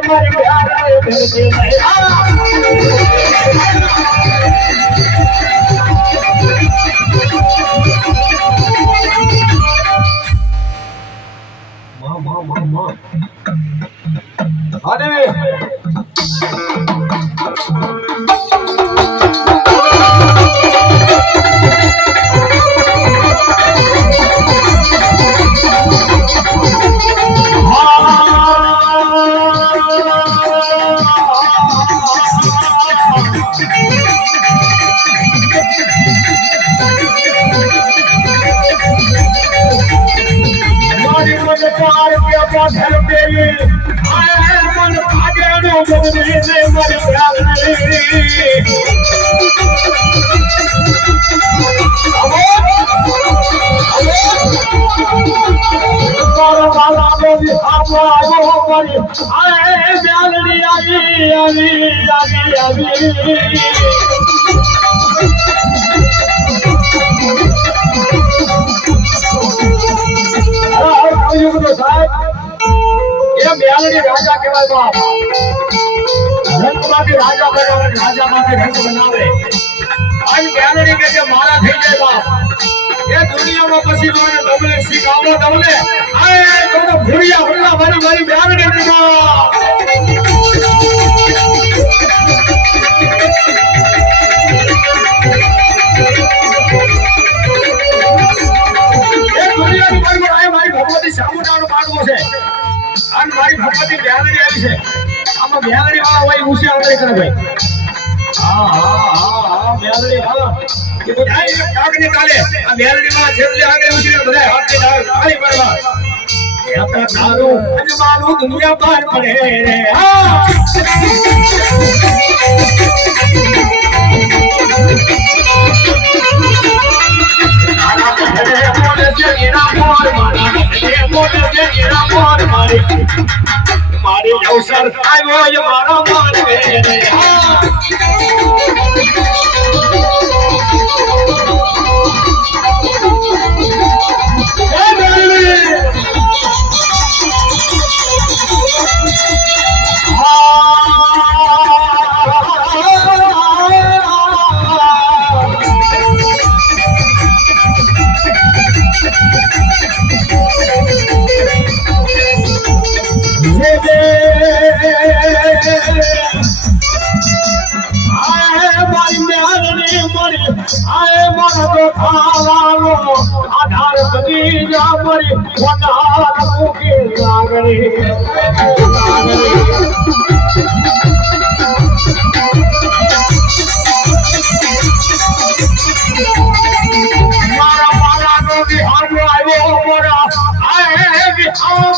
Come on. પાછળ પેલી આય મન ભાગેલું ભરતી ને મારી પ્યાર તારો વાલા બેબી આવો આવો કરી આય બ્યાલડી આવી આવી આવી આવી એ રાજા કહેવાય બાપ રંગમાંથી રાજા બનાવે રાજામાંથી રંગ બનાવે. આજ બ્યાલડી કે મારા થઈ જાય બાપ એ દુનિયામાં પછી મને તમને શીખાવો તમને. આય તો ભૂરિયા ભૂલા મારી મારી બ્યાલડી ની એ મારી ભગવતી સામુદાનો પાડવો છે. અને મારી ભગવતી બ્યાલડી આવી છે. આમાં બ્યાલડી વાળા હોય ઉસે આવડે કરે ભાઈ? હા હા હા હા કાલે. આ બ્યાલડી વાળા જેટલે આગળ ઉછરે દુનિયા પાર પડે મારી અવસર આવ્યો મારો માનવે રે હા આધાર બની જા મરી વનાર મૂકી લાગણી. મારા વાલાનો વિહાર આવ્યો મોરા. આય વિહાર.